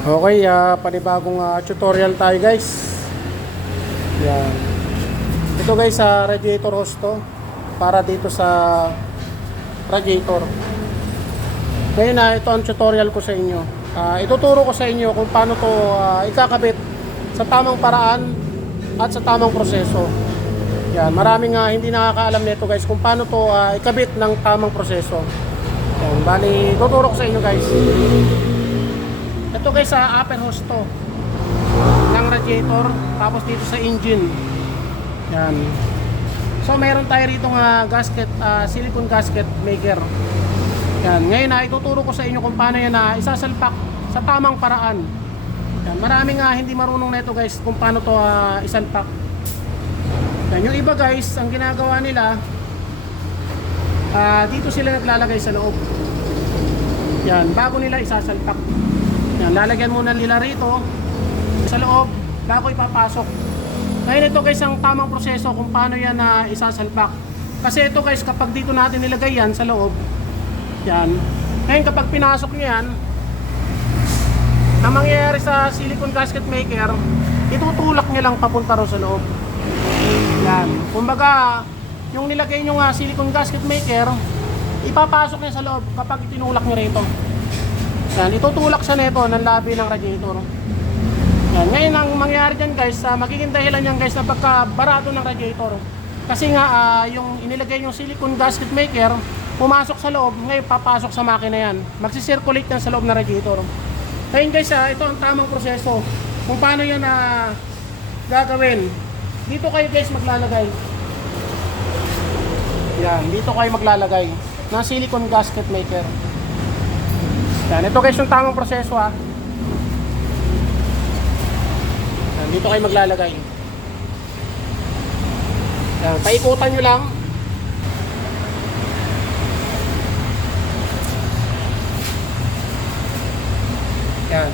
Okay, ah, panibagong ah, tutorial tayo guys. Yan. Ito guys sa radiator hose to para dito sa radiator. Ngayon na ito ang tutorial ko sa inyo. Ah, ituturo ko sa inyo kung paano to ah, ikakabit sa tamang paraan at sa tamang proseso. Yan, maraming ah, hindi nakakaalam nito guys kung paano to ah, ikabit ng tamang proseso. Yan, bali tuturo ko sa inyo guys. Ito guys sa upper hose to ng radiator tapos dito sa engine. Yan. So meron tayo rito nga gasket, ah, silicone gasket maker. Yan. Ngayon na ituturo ko sa inyo kung paano yan na isasalpak sa tamang paraan. Yan. Maraming nga hindi marunong nito guys kung paano to ah, isalpak. Yan. Yung iba guys, ang ginagawa nila ah, dito sila naglalagay sa loob. Yan, bago nila isasalpak. Yan, lalagyan muna nila rito sa loob bago ipapasok. Ngayon ito guys ang tamang proseso kung paano yan na isasalpak. Kasi ito guys kapag dito natin nilagay yan sa loob, yan. Ngayon kapag pinasok nyo yan, ang mangyayari sa silicone gasket maker, itutulak niya lang papunta ro sa loob. Yan. Kumbaga, yung nilagay nyo nga silicone gasket maker, ipapasok niya sa loob kapag itinulak nyo rito. Yan, itutulak siya nito ng labi ng radiator. Yan, ngayon ang mangyayari dyan guys, uh, magiging dahilan yan guys na pagkabarado ng radiator. Kasi nga, ah, yung inilagay yung silicone gasket maker, pumasok sa loob, ngayon papasok sa makina yan. Magsisirculate yan sa loob ng radiator. Ngayon guys, ah, ito ang tamang proseso kung paano yan na gagawin. Dito kayo guys maglalagay. Yan, dito kayo maglalagay ng silicone gasket maker. Yan, ito guys yung tamang proseso ha. Yan, dito kayo maglalagay. Yan, paikutan nyo lang. Yan.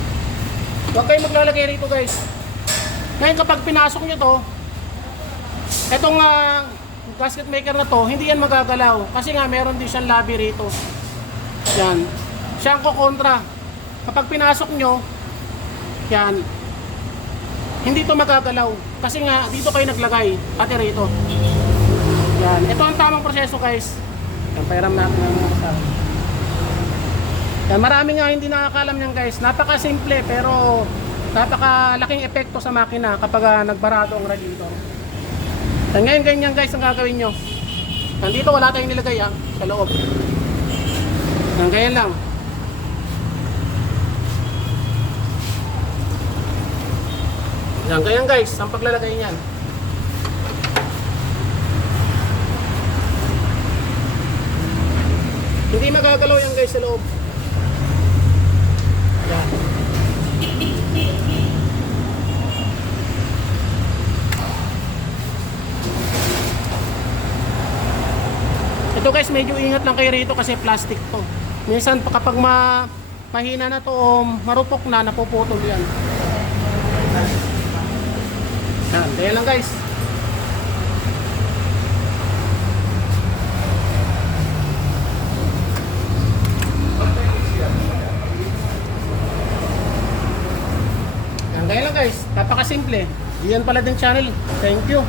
Huwag kayo maglalagay rito guys. Ngayon kapag pinasok nyo to, etong ah, gasket maker na to, hindi yan magagalaw. Kasi nga meron din siyang labi rito. Yan. Siya ang kukontra. Kapag pinasok nyo, yan, hindi to magagalaw. Kasi nga, dito kayo naglagay, pati rito. Yan. Ito ang tamang proseso guys. Yan, pairam natin ng mga kasama. Yan, marami nga hindi nakakalam yan guys. Napaka-simple pero napaka-laking epekto sa makina kapag ah, nagbarado ang radiator. Yan, ngayon ganyan guys ang gagawin nyo. Nandito wala tayong nilagay ah, sa loob. Yan, ganyan lang. Yan, ganyan guys, ang paglalagay niyan. Hindi magagalaw yan guys sa loob. Yan. Ito guys, medyo ingat lang kayo rito kasi plastic to. Minsan pa- kapag ma mahina na to o marupok na, napuputol yan. Yan, kaya lang guys. Yan, kaya lang guys. Napakasimple. Diyan pala din channel. Thank you.